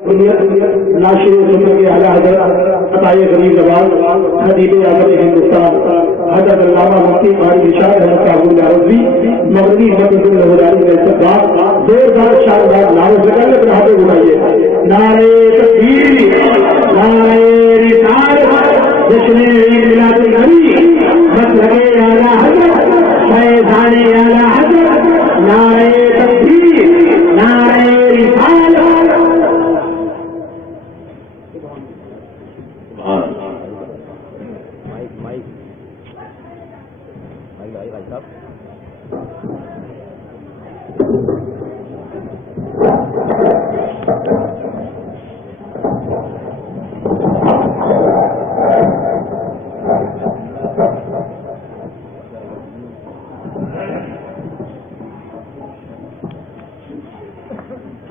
ناشر سنت کے اعلیٰ حضرت عطائے غریب نواز خطیب اعظم ہندوستان حضرت علامہ مفتی قاری ارشاد احمد صاحب العرضی مغربی مسجد الہداری میں استقبال زوردار شاندار نعرے سے پہلے ہاتھوں اٹھائیے نعرے تکبیر نعرے رسالت جشن عید میلاد النبی مطلب اعلیٰ حضرت فیضان اعلیٰ حضرت نعرے تکبیر نعرے رسالت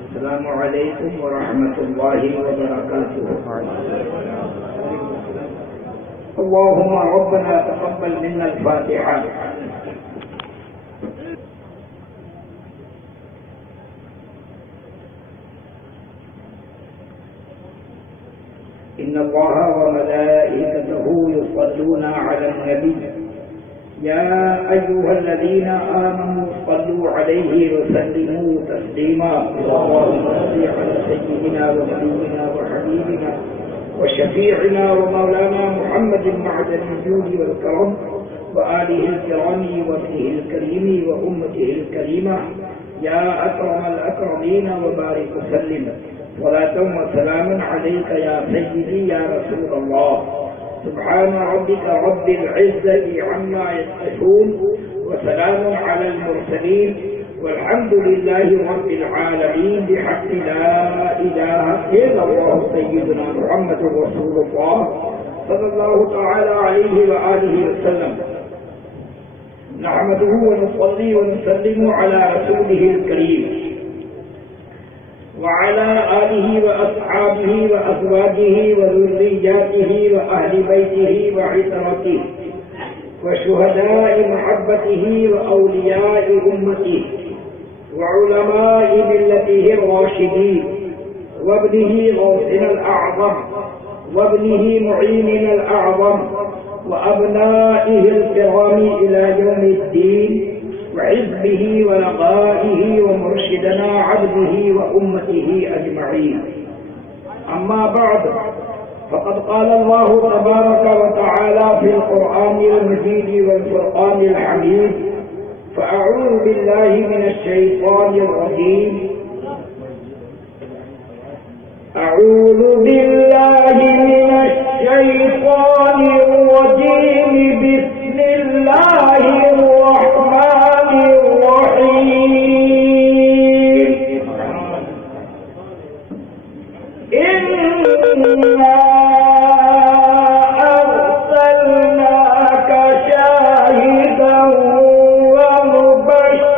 السلام علیکم ورحمۃ اللہ وبرکاتہ. اللهم ربنا تقبل منا الفاتحة. إن الله وملائكته يصلون على النبي يا أيها الذين آمنوا صلوا عليه وسلموا تسليما. اللهم صل على سيدنا ونبينا وحبيبنا وشفيعنا ومولانا محمد معدن الجود والكرم وآله الكرام وابنه الكريم وأمته الكريمة يا أكرم الأكرمين وبارك وسلم صلاة وسلام عليك يا سيدي يا رسول الله. سبحان ربك رب العزة عما يصفون وسلام على المرسلين والحمد لله رب العالمين بحق لا إله إلا الله سيدنا محمد رسول الله صلى الله تعالى عليه وآله وسلم. نحمده ونصلي ونسلم على رسوله الكريم وعلى آله وأصحابه وأزواجه وذرياته وأهل بيته وعترته وشهداء محبته وأولياء أمته وعلماء ملته الراشدين وابنه غوثنا الأعظم وابنه معيننا الأعظم وأبنائه الكرام إلى يوم الدين وحزبه ولقائه ومرشدنا عبده وأمته أجمعين. أما بعد فقد قال الله تبارك وتعالى في القرآن المجيد والفرقان الحميد فأعوذ بالله من الشيطان الرجيم أعوذ بالله من الشيطان الرجيم بسم الله الرحمن الرحيم إنا أرسلناك شاهدا ومبشرا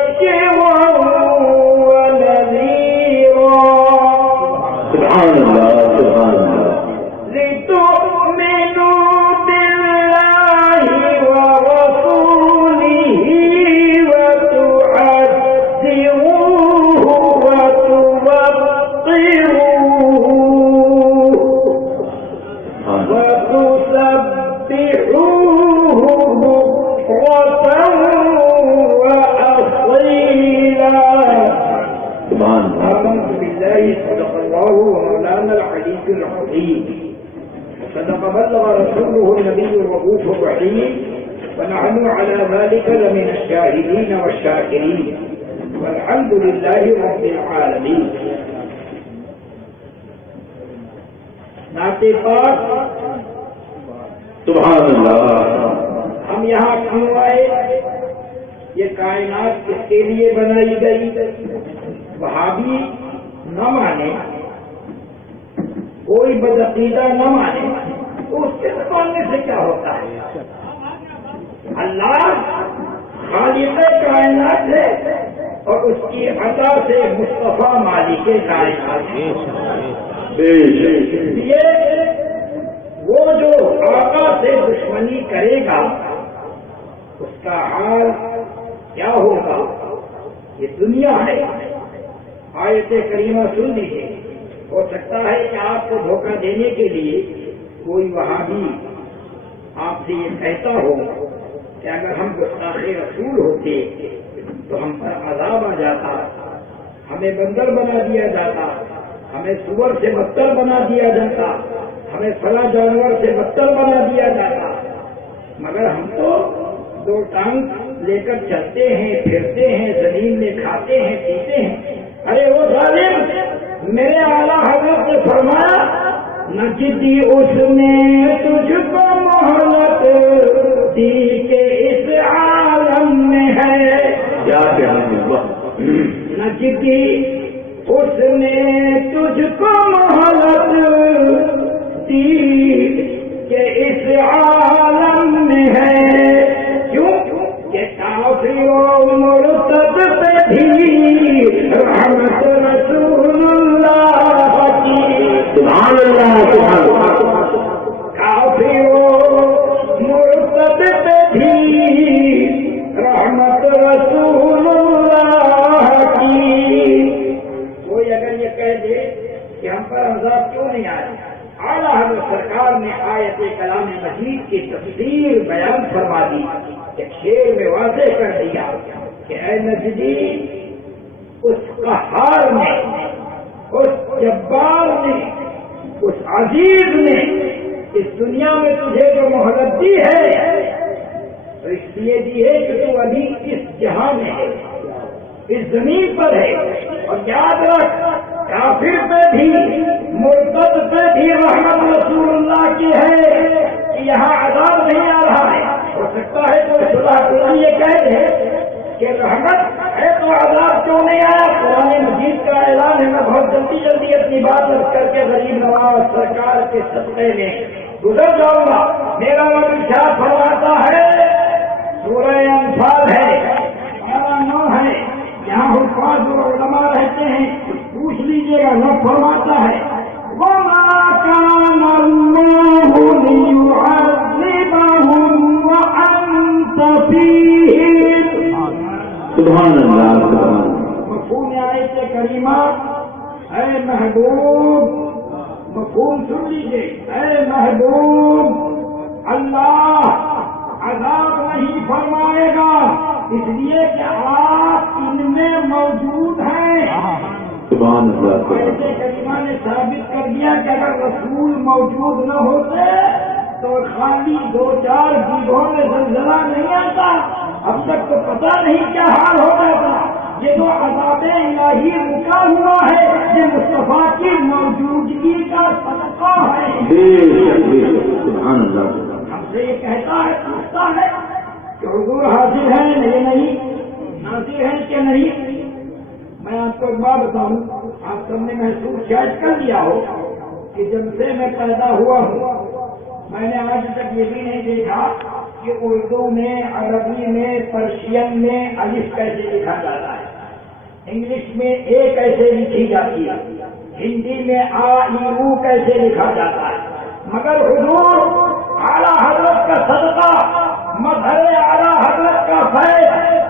ونذيرا. سبحان الله سبحان الله. لتؤمنوا بالله ورسوله وتعزروه وتوقروه وتسبحوه بكرة وأصيلا. آمنت بالله صدق الله ومولانا العلي العظيم صدق بلغ رسوله النبي الرؤوف الرحيم ونحن على ذلك لمن الشاهدين والشاكرين والحمد لله رب العالمين. نعت پاک سبحان اللہ. ہم یہاں کیوں آئے؟ یہ کائنات کس کے لیے بنائی گئی؟ وہابی نہ مانے، کوئی بدعقیدہ نہ مانے تو اس کے ماننے سے کیا ہوتا ہے؟ اللہ خالق کائنات ہے اور اس کی عطا سے مصطفیٰ مالک کائنات ہے. اس لیے وہ جو آقا سے دشمنی کرے گا اس کا حال کیا ہوگا؟ یہ دنیا ہے. آیت کریمہ سن لیجیے. ہو سکتا ہے کہ آپ کو دھوکہ دینے کے لیے کوئی وہابی آپ سے یہ کہتا ہو کہ اگر ہم گستاخ رسول ہوتے تو ہم پر عذاب آ جاتا، ہمیں بندر بنا دیا جاتا، ہمیں سور سے بدتر بنا دیا جاتا، ہمیں فلاں جانور سے بدتر بنا دیا جاتا، مگر ہم تو دو ٹانگ لے کر چلتے ہیں، پھرتے ہیں، زمین میں کھاتے ہیں، پیتے ہیں۔ ارے وہ ظالم، میرے اعلیٰ حضرت نے فرمایا نہ جدی اس نے تجھ کو مہلت دی کہ اس عالم میں ہے، نہ جدی اس نے تجھ کو مہلت دی کہ اس عالم میں ہے، کیوں کہ کافر و مرتد پہ بھی رحمت رسول اللہ کی، سبحان اللہ سبحان اللہ، کافر و مرتد پہ بھی رحمت رسول اللہ کی۔ کوئی اگر یہ کہہ دے کہ ہم پر عذاب کیوں نہیں آئے، اعلیٰ حضرت سرکار نے آیت کلام مجید کی تفسیر بیان فرما دی، ایک شعر میں واضح کر دیا کہ اے نجدی، اس قہار نے، اس جبار نے، اس عزیز نے اس دنیا میں تجھے جو مہلت دی ہے تو اس لیے دی ہے کہ تو ابھی اس جہاں میں ہے، اس زمین پر ہے، اور یاد رکھ کافر پہ بھی مرتد پہ بھی رحمت رسول اللہ کی ہے کہ یہاں عذاب نہیں آ رہا ہے۔ ہو سکتا ہے کوئی صلاح یہ کہہ دے کہ رحمت ہے تو عذاب کیوں نہیں آیا۔ قرآن مجید کا اعلان ہے، میں بہت جلدی اپنی بات رکھ کر کے غریب نواز سرکار کے صدقے میں گزر جاؤں گا۔ میرا ارشاد فرماتا ہے، سورہ انفال ہے، 9 ہے، یہاں حفاظ اور علماء رہتے ہیں، پوچھ لیجیے گا، رب فرماتا ہے وَمَا كَانَ اللَّهُ لِيُعَذِّبَهُمْ وَأَنْتَ فِيهِمْ، سبحان اللہ سبحان اللہ۔ مفہوم آیت کریمہ، اے محبوب، مفہوم سن لیجیے، اے محبوب، اللہ عذاب نہیں فرمائے گا اس لیے کہ آپ ان میں موجود ہیں۔ سبحان اللہ۔ ایسے کریمہ نے ثابت کر دیا کہ اگر رسول موجود نہ ہوتے تو خالی 2-4 جگہوں میں زلزلہ نہیں آتا، اب تک تو پتہ نہیں کیا حال ہوتا تھا۔ یہ جو عذاب الہی رکا ہوا ہے یہ مصطفیٰ کی موجودگی کا صدقہ ہے۔ سبحان اللہ۔ ہم سے یہ کہتا ہے، پوچھتا ہے کہ حضور حاضر ہیں یہ نہیں، ناظر ہیں کہ نہیں۔ میں آپ کو ایک بات بتاؤں، آپ سب نے محسوس شاید کر لیا ہو کہ جب سے میں پیدا ہوا ہوں میں نے آج تک یہ بھی نہیں دیکھا کہ اردو میں، عربی میں، پرشین میں الف کیسے لکھا جاتا ہے، انگلش میں اے کیسے لکھی جاتی ہے، ہندی میں آ ای او کیسے لکھا جاتا ہے، مگر حضور اعلیٰ حضرت کا صدقہ، مظہر اعلیٰ حضرت کا فیض،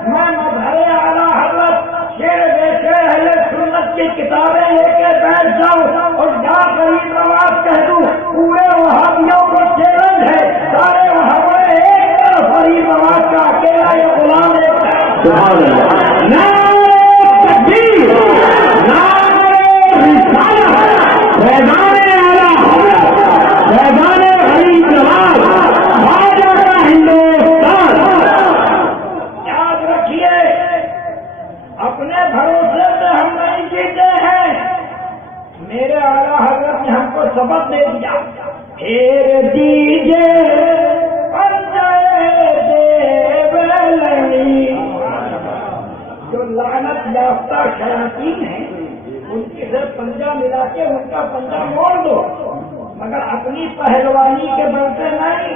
میں مظہر اعلیٰ حضرت شعر بے شعر اہل سنت کی کتابیں لے کے بیٹھ جاؤں اور جا غریب نواز کہہ دوں، پورے وہابیوں کو چیلنج ہے، سارے وہابی ایک طرف، غریب نواز کا اکیلا یہ غلام ایک طرف۔ سبحان اللہ۔ نعرہ تکبیر، نعرہ رسالت، فیضان اعلیٰ حضرت، فیضان غریب نواز، خواجہ کا ہندوستان۔ یاد رکھیے، اپنے بھروسے سے ہم نہیں جیتے ہیں، میرے اعلیٰ حضرت نے ہم کو سبق دے دیا، پھیر دیجیے جو لعنت یافتہ شیاطین ہیں ان کے ساتھ پنجہ ملا کے ان کا پنجہ موڑ دو، مگر اپنی پہلوانی کے بلتے نہیں،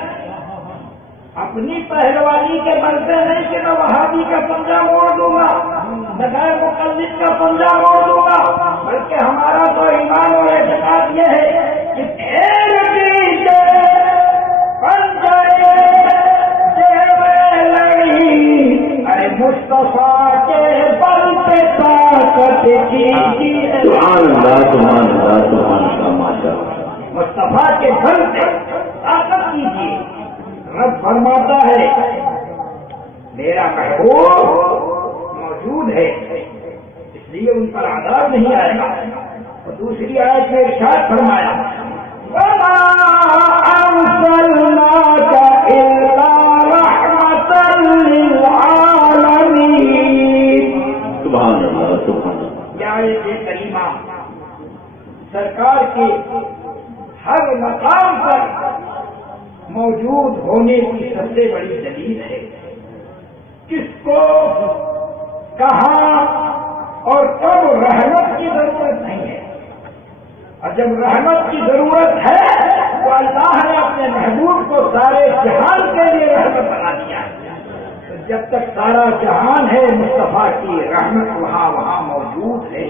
اپنی پہلوانی کے بلتے نہیں کہ میں وہابی کا پنجہ موڑ دوں گا، میں غیر مقلد کا پنجہ موڑ دوں گا، بلکہ ہمارا تو ایمان اور اعتقاد یہ ہے کہ پھیر دیجیے پنجے اے مصطفیٰ کے بل پہ طاقت کیجیے۔ سبحان اللہ سبحان اللہ۔ مصطفیٰ کے گھر سے طاقت کیجیے. رب فرماتا ہے میرا محبوب موجود ہے اس لیے ان پر عذاب نہیں آئے گا. اور دوسری آیت میں ارشاد فرمایا وَمَا أَرْسَلْنَاكَ إِلَّا رَحْمَةً لِلْعَالَمِينَ. سبحان اللہ سبحان اللہ. یہ آیت کریمہ سرکار کے ہر مقام پر موجود ہونے کی سب سے بڑی دلیل ہے. کس کو کہاں اور کب رحمت کی ضرورت نہیں ہے. اور جب رحمت کی ضرورت ہے تو اللہ نے اپنے محبوب کو سارے جہان کے لیے رحمت بنا دیا ہے. تو جب تک سارا جہان ہے مصطفیٰ کی رحمت وہاں موجود ہے.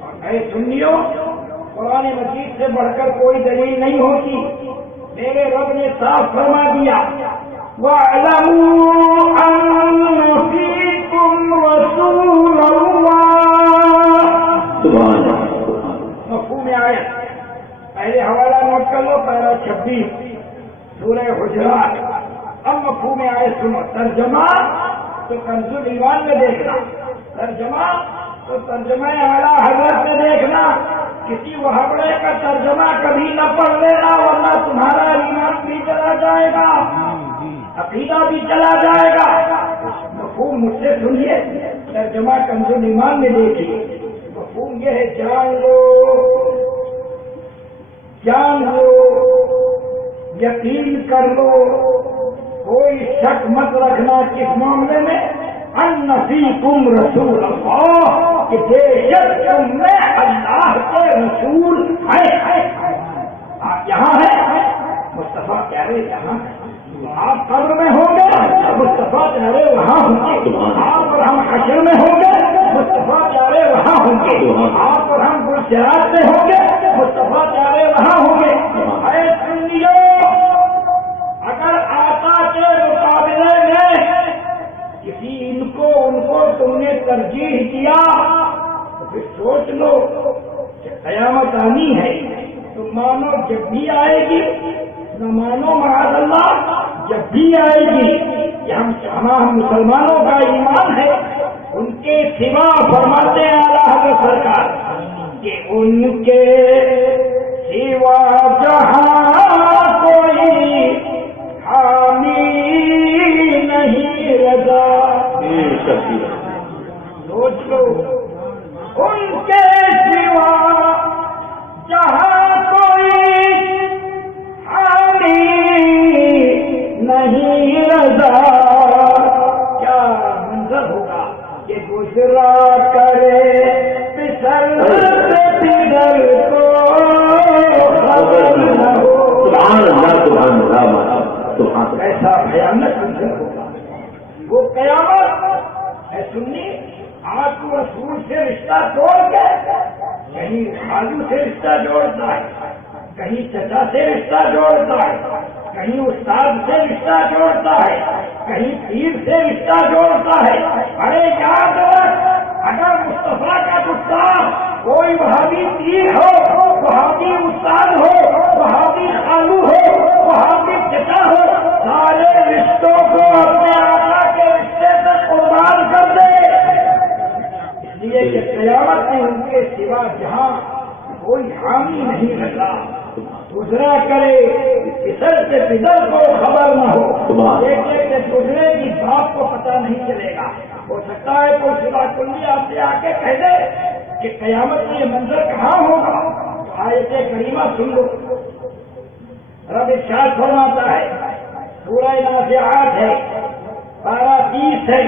اور اے سنیو قرآن مجید سے بڑھ کر کوئی دلیل نہیں ہوتی. میرے رب نے صاف فرما دیا وَاعْلَمُوا أَنَّ فِيكُمْ رَسُولَ اللَّهِ. سبحان اللہ. مفہوم آیت پہلے حوالہ نوٹ کر لو. پارہ 26 سورہ حجرات. اب مفہوم آیت سنو. ترجمہ تو کنز الایمان میں دیکھنا. ترجمہ تو ترجمہ اعلیٰ حضرت میں دیکھنا. کسی وہبڑے کا ترجمہ کبھی نہ پڑھ لینا ورنہ تمہارا ایمان بھی چلا جائے گا, عقیدہ بھی چلا جائے گا. مفہوم مجھ سے سنیے. ترجمہ کنز الایمان میں دیکھیے. مفہوم یہ ہے جان لو یقین کر لو. کوئی شک مت رکھنا کس معاملے میں ان فیکم رسول اللہ کہ بے شک تم میں اللہ کے رسول ہیں. آپ یہاں ہیں مصطفیٰ پیارے یہاں ہیں. آپ قبر میں ہوں گے مصطفیٰ پیارے وہاں ہوں گے. آپ اور ہم حشر میں ہوں گے مصطفیٰ پیارے وہاں ہوں گے. آپ اور ہم گلشرات میں ہوں گے مصطفیٰ پیارے وہاں ہوں گے. اے سنیو اگر آقا کے مقابلے میں کسی ان کو تم نے ترجیح دیا تو پھر سوچ لو کہ قیامت آنی ہے تو مانو جب بھی آئے گی, نہ مانو معاذ اللہ جب بھی آئے گی. یہ ہم مسلمانوں کا ایمان ہے. ان کے سوا فرماتے ہیں اعلیٰ حضرت سرکار کہ ان کے سوا جہاں کوئی حامی نہیں رضا. سوچ لو ان کے سوا جہاں کوئی حامی نہیں رضا. کیا منظر ہوگا کہ گزرا کرے پسر پدر کو خبر نہ ہو. ایسا بھیانک منظر ہوگا. وہ قیامت ہے سنی. آج کو رسول سے رشتہ توڑ کے کہیں خالو سے رشتہ جوڑتا ہے, کہیں چچا سے رشتہ جوڑتا ہے, کہیں استاد سے رشتہ جوڑتا ہے, کہیں پیر سے رشتہ جوڑتا ہے. ارے یاد رکھ اگر مصطفیٰ کا گستاخ کوئی وہابی پیر ہو, وہابی استاد ہو, وہابی خالو ہو, وہابی چچا ہو, سارے رشتوں کو اپنے آقا کے رشتے سے قربان کر دے. اس لیے کہ قیامت میں ان کے سوا جہاں کوئی حامی نہیں رہتا. گزرا کرے پسر سے پدر کو خبر نہ ہو. دیکھے کہ گزرے کی باپ کو پتہ نہیں چلے گا. ہو سکتا ہے کوئی صبح کلی آپ سے آ کے کہہ دے کہ قیامت میں یہ منظر کہاں ہوگا. آیت کریمہ سن لو. رب ارشاد فرماتا ہے سورہ نازعات ہے پارہ 30 ہے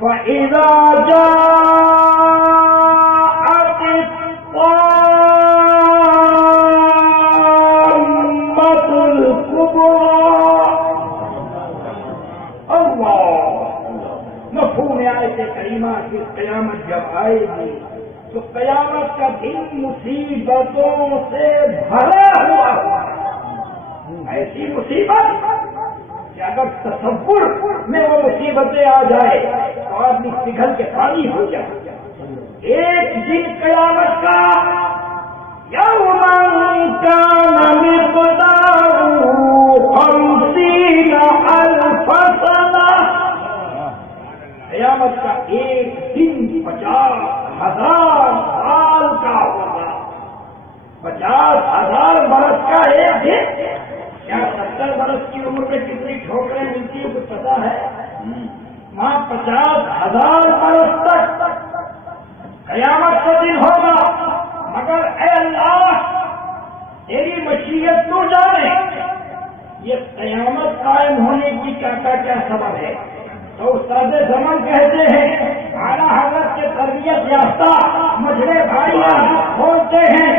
فَإِذَا جَاءَتِ کریمہ کی قیامت جب آئے گی تو قیامت کا دن مصیبتوں سے بھرا ہوا ہوگا. ایسی مصیبت کہ اگر تصور میں وہ مصیبتیں آ جائے تو آدمی پگھل کے پانی ہو جائے. ایک دن قیامت کا یوم كان مقداره 50,000 سنة. قیامت کا ایک دن 50,000 سال کا ہوگا. 50,000 برس کا ایک دن. کیا 70 برس کی عمر میں کتنی ٹھوکریں ملتی ہیں کچھ پتا ہے؟ وہاں 50,000 برس تک قیامت کا دن ہوگا. مگر اے اللہ تیری مشیت تو جانے یہ قیامت قائم ہونے کی کیا سبب ہے. تو استاد زمان کہتے ہیں اعلیٰ حضرت کے تربیت یافتہ مجھے بھائی بولتے ہیں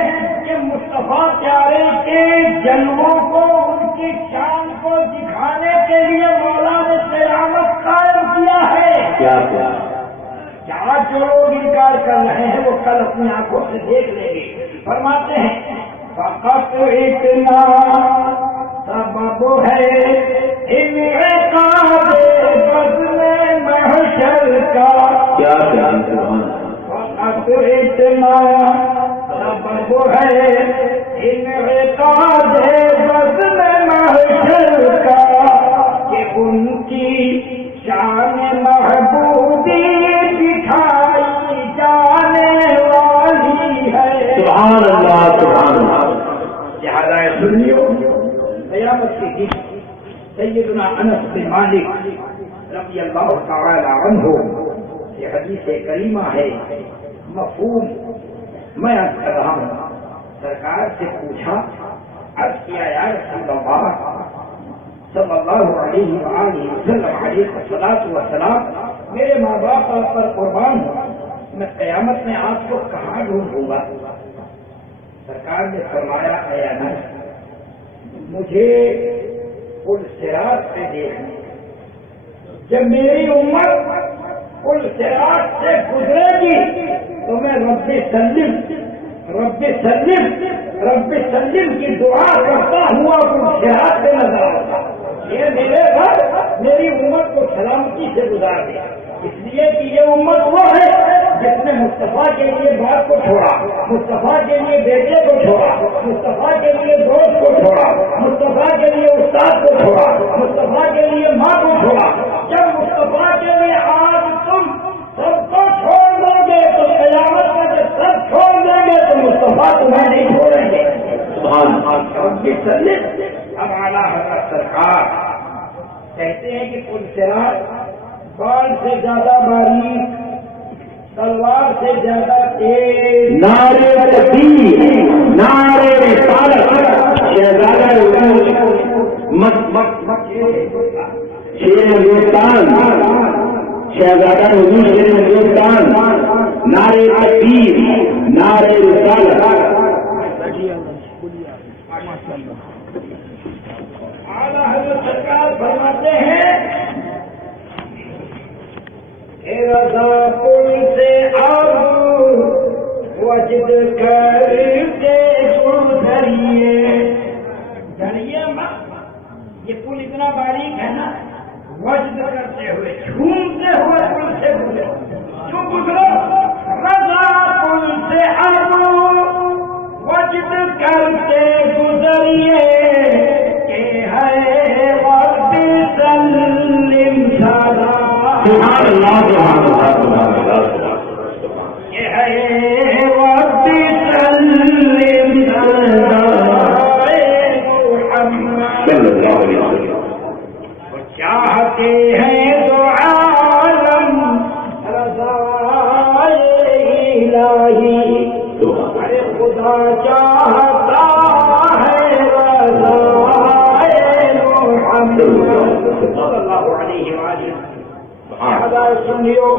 کہ مصطفیٰ پیارے کے جلووں کو ان کی شان کو دکھانے کے لیے مولا نے قیامت قائم کیا ہے. کیا آج جو لوگ انکار کر رہے ہیں وہ کل اپنی آنکھوں سے دیکھ لیں گے. فرماتے ہیں فقط اتنا سبب ہے انعقاد بزم محشر کا. فقط اتنا سبب ہے انعقاد بزم محشر کا کہ ان کی شان محبوبی دکھائی جانے والی ہے. سبحان اللہ سبحان اللہ. لہذا سنیو قیامت کے دن سیدنا انس بن مالک رضی اللہ تعالی عنہ یہ حدیث کریمہ ہے مفہوم میں عرض کر رہا ہوں. سرکار سے پوچھا عرض کیا یا رسول اللہ صلی اللہ علیہ وآلہ وسلم علیہ الصلاۃ والسلام میرے ماں باپ آپ پر قربان ہوں میں قیامت میں آپ کو کہاں ڈھونڈوں گا. سرکار نے فرمایا اے انس مجھے پل صراط پہ دیکھنا. جب میری امت پل صراط سے گزرے گی تو میں رب سلم کی دعا کرتا ہوا پل صراط پہ نظر آتا. یہ میرے گھر میری امت کو سلامتی سے گزار دیا. اس لیے کہ یہ امت وہ ہے جس نے مصطفیٰ کے لیے باپ کو چھوڑا, مصطفیٰ کے لیے بیٹے کو چھوڑا, مصطفیٰ کے لیے دوست کو چھوڑا, مصطفیٰ کے لیے استاد کو چھوڑا, مصطفیٰ کے لیے ماں کو چھوڑا. جب مصطفیٰ کے لیے آج تم سب کو چھوڑ دو گے تو قیامت میں جب سب چھوڑ دیں گے تو مصطفیٰ تمہیں نہیں چھوڑیں گے. اب اعلیٰ حضرت سرکار کہتے ہیں کہ پل صراط بال سے زیادہ باریک تلوار سے زیادہ تیز. نعرے تکبیر نعرے رسالت شہزادہ شیر ہندوستان شہزادہ حضور شیر ہندوستان نعرے تکبیر نعرے رسالت. اعلیٰ حضرت سرکار فرماتے ہیں رضا پل سے اب وجد کر کے گزریے. جانیے مت یہ پل اتنا باریک ہے نا وجد کرتے ہوئے جھومتے ہوئے پل سے گزرو. کیوں گزرو؟ رضا پل سے اب وجد کرتے گزریے کہ ہے وقت سلم سارا. سبحان اللہ سبحان اللہ سبحان اللہ. یہ ہے وقت سلم سارا صلی اللہ علیہ وسلم. وہ چاہتے ہیں تو عالم رضائے الہی. ارے خدا چاہتا ہے رضائے محمد صلی اللہ علیہ وآلہ. سنیو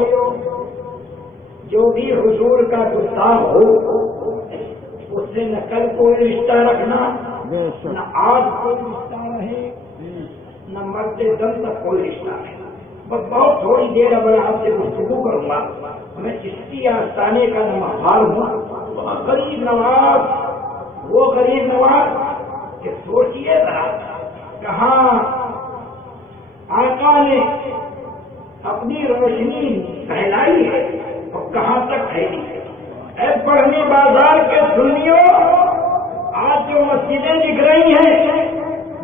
جو بھی حضور کا گستاخ ہو اس سے نہ کل کوئی رشتہ رکھنا نہ آج کوئی رشتہ رہے نہ مرتے دم تک کوئی رشتہ رہے. بس بہت تھوڑی دیر اب آپ سے گفتگو کروں گا. میں چشتی آستانے کا نمحال ہوں. غریب نواز وہ غریب نواز کہ سوچیے ذرا کہاں آقا نے اپنی روشنی پھیلائی ہے اور کہاں تک پھیلی ہے. اے بڑھنی بازار کے سنیو آج جو مسجد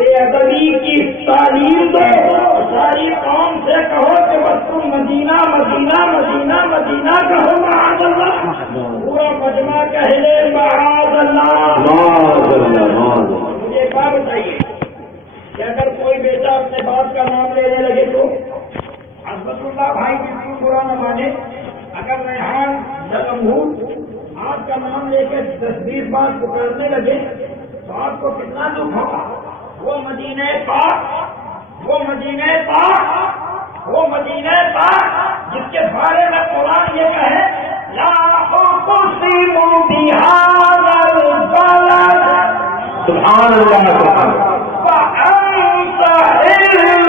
بے ادبی کی تعلیم دو، ساری قوم سے کہو کہ بس تم مدینہ مدینہ مدینہ مدینہ کہو، معاذ اللہ، پورا مجمع کہہ لے معاذ اللہ۔ مجھے ایک بات بتائیے کہ اگر کوئی بیٹا اپنے باپ کا نام لینے لگے تو عظمت اللہ بھائی بالکل برا نہ مانے، اگر ریحان یا امہور آپ کا نام لے کے 10-20 بار پکارنے لگے تو آپ کو کتنا دکھ ہوگا؟ وہ مدینہ پاک، وہ مدینہ پاک، وہ مدینہ پاک جس کے بارے میں قرآن یہ کہے لا اقسم بہذا البلد، سبحان اللہ، سبحان اللہ، وأنت حل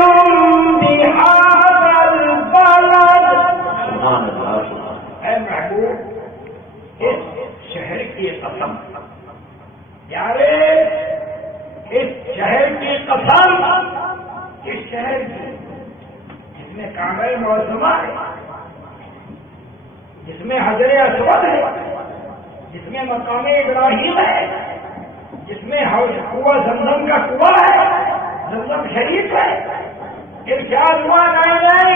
بهذا البلد۔ سبحان اللہ۔ اے محبوب، اس شہر کی قسم، پیارے اس شہر کی قسم، اس شہر کی جس میں کعبہ معظمہ ہے، جس میں حجر اسود ہے، جس میں مقام ابراہیم ہے، جس میں کنواں زمزم کا کنواں ہے، زمزم شریف ہے، ارشاد ہوا نہیں،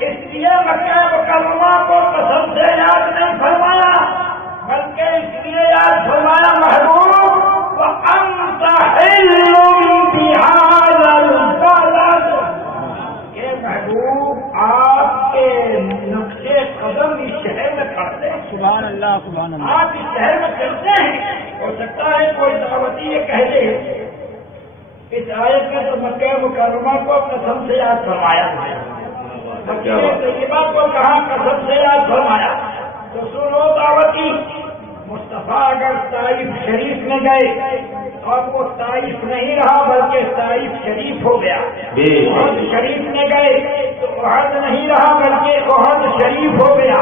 اس لیے مکہ مکرمہ کو قسم سے یاد نہیں فرمایا، بلکہ اس لیے یاد فرمایا محبوب وَأَنْتَ حِلٌّ بِهَذَا الْبَلَدِ، کہ محبوب آپ کے نقشے قدم اس شہر میں کرتے ہیں۔ سبحان اللہ، سبحان اللہ۔ آپ اس شہر میں کرتے ہیں، ہو سکتا ہے کوئی دعوتی یہ کہہ دے اس آیت میں تو مکہ مکرمہ کو قسم سے یاد فرمایا، مکہ طیبہ کو کہاں قسم سے یاد فرمایا؟ تو سنو دعوتی، مصطفیٰ اگر طائف شریف میں گئے تو اب وہ طائف نہیں رہا بلکہ طائف شریف ہو گیا، احد شریف میں گئے تو احد نہیں رہا بلکہ احد شریف ہو گیا،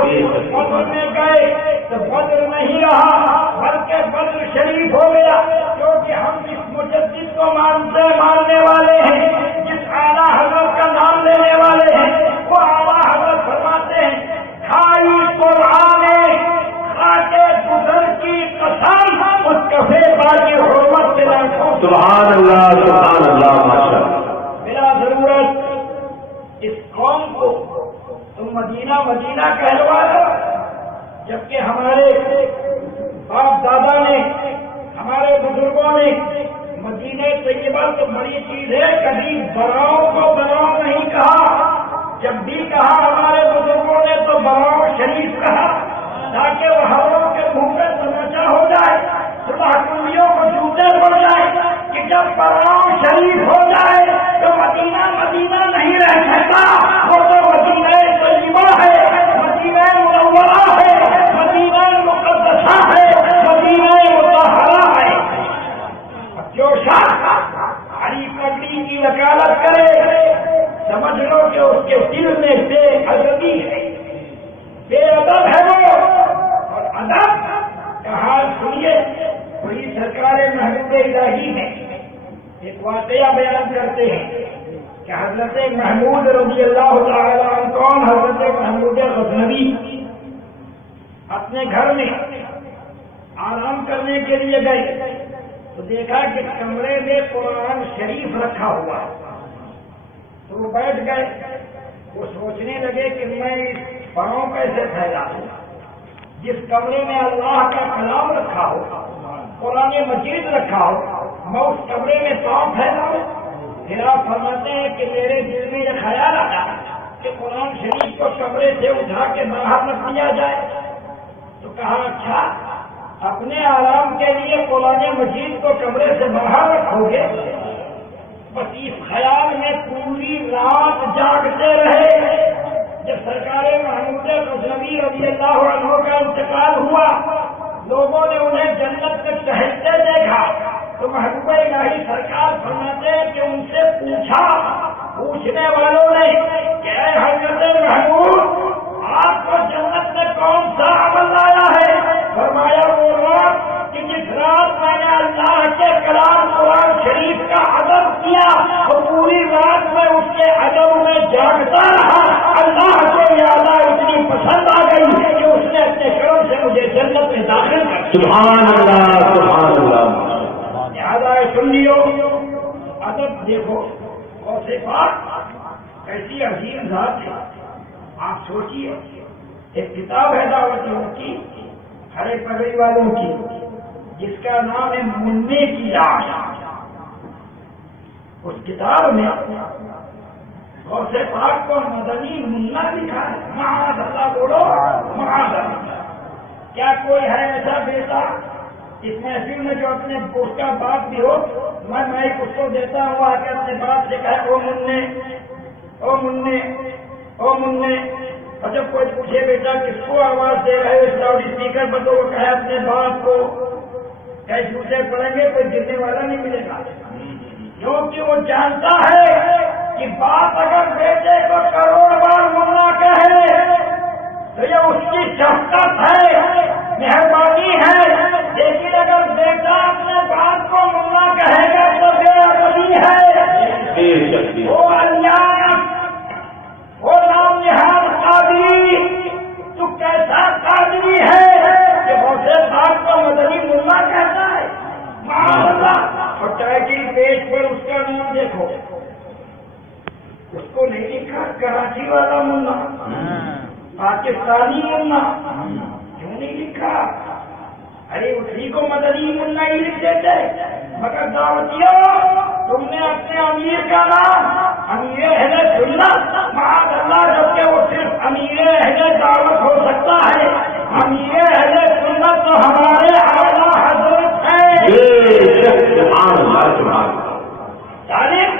بدر میں گئے تو بدر نہیں رہا بلکہ بدر شریف ہو گیا، کیونکہ ہم جس مجدد کو ماننے والے ہیں، جس اعلیٰ حضرت کا نام لینے والے ہیں، وہ اعلیٰ حضرت فرماتے ہیں کھائی قرآن خاکے گزر کی قسم اس کفے پار کی حرمت سے لاکھوں سبحان اللہ، سبحان اللہ، ماشاء اللہ۔ بلا ضرورت اس قوم کو تم مدینہ مدینہ کہلوا دو، جبکہ ہمارے باپ دادا نے، ہمارے بزرگوں نے مدینہ طیبہ تو بڑی چیز ہے، کبھی براؤں کو براؤں نہیں کہا، جب بھی کہا ہمارے بزرگوں نے تو براؤں شریف کہا تاکہ وہ ہروں کے منہ پہ تماچا ہو جائے، صبح کنڈیوں کو جوتے پڑ جائے کہ جب براؤں شریف ہو جائے تو مدینہ مدینہ نہیں رہ سکتا، وہ تو مدینہ طیبہ ہے، مدینہ منورہ ہے، مدینہ مقدسہ ہے، مدینہ مطہرہ ہے۔ جو شخص ہری پگڑی کی وکالت کرے سمجھ لو کہ اس کے دل میں بے ادبی ہے، بے ادب ہے وہ، اور ادب کا حال سنیے۔ وہی سرکار محبوب الہی ہے، ایک واقعہ بیان کرتے ہیں کہ حضرت محمود رضی اللہ تعالیٰ عنہ، کون؟ حضرت محمود غزنوی اپنے گھر میں آرام کرنے کے لیے گئے تو دیکھا کہ کمرے میں قرآن شریف رکھا ہوا، تو وہ بیٹھ گئے، وہ سوچنے لگے کہ میں اس پاؤں کیسے پھیلا دوں، جس کمرے میں اللہ کا کلام رکھا ہو، قرآن مجید رکھا ہو، میں اس کمرے میں پاؤں پھیلاؤں؟ پھر آپ فرماتے ہیں کہ میرے دل میں یہ خیال آیا کہ قرآن شریف کو کمرے سے اٹھا کے باہر رکھ دیا جائے، تو کہا اچھا اپنے آرام کے لیے قرآن مجید کو کمرے سے باہر رکھو گے؟ بس اس خیال میں پوری رات جاگتے رہے۔ جب سرکار محمود غزنوی رضی اللہ عنہ کا انتقال ہوا، لوگوں نے انہیں جنت میں ٹہلتے دیکھا تو محبوب الہی سرکار فرماتے ہیں کہ ان سے پوچھا، پوچھنے والوں نے کہ اے حضرت محمود آپ کو جنت میں کون سا عمل لایا ہے؟ فرمایا وہ رات کہ جس رات میں نے اللہ کے کلام قرآن شریف کا ادب کیا اور پوری رات میں اس کے ادب میں جاگتا رہا، اللہ کو یہ ادا اتنی پسند آ گئی کہ اس نے اپنے کرم سے مجھے جنت میں داخل کر دیا۔ سبحان اللہ، سبحان اللہ۔ لہٰذا سن لیو، ادب دیکھو غوث پاک کیسی عظیم ذات ہے. آپ سوچیے ایک کتاب ہے دعوتیوں کی ہرے پگڑی والوں کی جس کا نام ہے منع کی لاش. اس کتاب میں غوث پاک کو مدنی منا لکھا ہے. معاذ اللہ بولو معاذ اللہ. کیا کوئی ہے ایسا بیٹا اس محفل میں جو اپنے اس کا باپ بھی ہو میں مائک اس کو دیتا ہوں آ کے اپنے باپ سے کہے او منع او منع او منع. اور جب کوئی پوچھے بیٹا کس کو آواز دے رہے ہو لاؤڈ اسپیکر پر تو وہ کہے اپنے باپ کو. کئی جھوٹے پڑیں گے کوئی گرنے والا نہیں ملے گا کیونکہ وہ جانتا ہے کہ باپ اگر بیٹے کو کروڑ بار منا کہے تو یہ اس کی شفقت ہے مہربانی ہے. لیکن اگر بیٹا اپنے باپ کو منا کہے گا تو بے ادبی ہے. وہ انجان وہ نام نہاد قادری تو کیسا قادری ہے کہ غوث پاک کو مدنی منا کہتا ہے. معاذ اللہ. اور ٹائٹل پیج پر اس کا نام دیکھو اس کو نہیں لکھا کراچی والا منا پاکستانی منا. کیوں نہیں لکھا؟ ارے اسی کو مدنی منا ہی لکھ دیتے. مگر دعوتیوں تم نے اپنے امیر کا نام امیر اہل سنت معاذ اللہ جبکہ وہ صرف امیر اہل دعوت ہو سکتا ہے. امیر اہل سنت تو ہمارے اعلیٰ حضرت طالب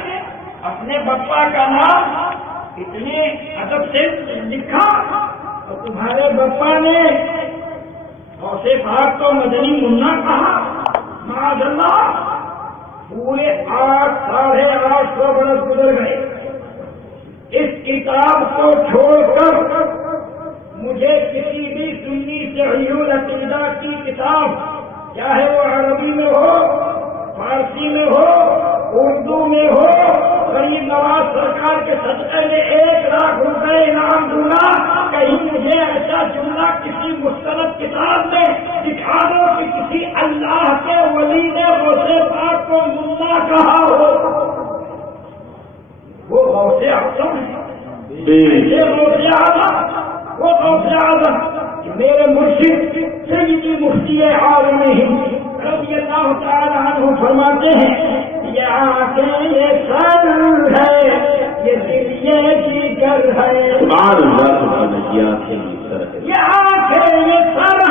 اپنے بپا کا نام اتنے ادب سے لکھا اور تمہارے بپا نے غوث پاک کو مدنی منا کہا. معاذ اللہ. پورے 8,800 برس گزر گئے. اس کتاب کو چھوڑ کر مجھے کسی بھی سنی صحیح العقیدہ کی کتاب چاہے وہ عربی میں ہو فارسی میں ہو اردو میں ہو غریب نواز سرکار کے صدقے میں 1 لاکھ روپے انعام دوں گا. کہیں مجھے ایسا جملہ کسی مستند کتاب میں دکھا دو کہ کسی اللہ کے ولی نے غوث پاک کو منا کہا ہو. وہ غوث اعظم ہے. غوث اعظم وہ غوث اعظم کہ میرے مرشد سیدی مفتی عالم ہند رضی اللہ تعالیٰ عنہ فرماتے ہیں یہ آنکھیں یہ سر ہے یہ دل یہ جگر ہے. یہ آنکھیں یہ سر